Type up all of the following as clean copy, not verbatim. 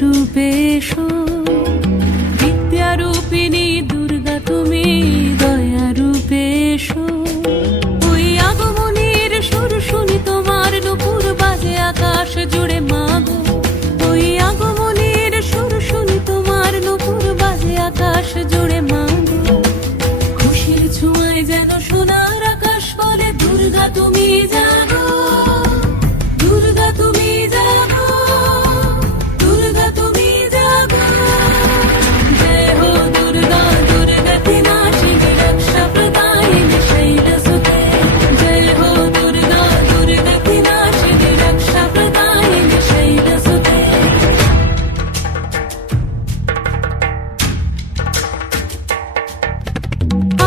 রূপে এসো, বিদ্যারূপিণী দুর্গা তুমি দয়া রূপে এসো। ওই আগমনের সুর শুনি তোমার নূপুর বাজে আকাশ জুড়ে মাগো। ওই আগমনের সুর শুনি তোমার নূপুর বাজে আকাশ জুড়ে মাগো। খুশির ছোঁয়ায় যেন সোনার আকাশ বলে দুর্গা তুমি জাগো, দুর্গা তুমি জাগো, দুর্গা তুমি জাগো। জয় হো দুর্গা দুর্গতি নাশিনী রক্ষা প্রদায়িনী শৈলসুতে। জয় হো দুর্গা দুর্গতি নাশিনী রক্ষা প্রদায়িনী শৈলসুতে।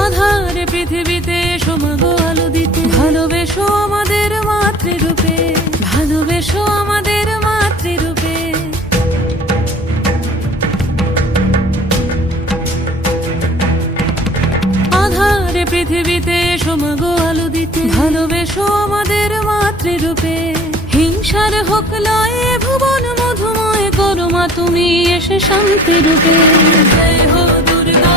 আধারে পৃথিবীতে এসো মাগো আলো দিতে, ভালোবেসো আমাদের মাতৃরূপে, ভালোবেসো আমাদের মাতৃরূপে। আধারে পৃথিবীতে এসো মাগো আলো দিতে, ভালোবেসো আমাদের মাতৃরূপে। হিংসার হোক লয়ে ভুবন মধুময় করো মা তুমি এসে শান্তি রূপে। জয় হো দুর্গা।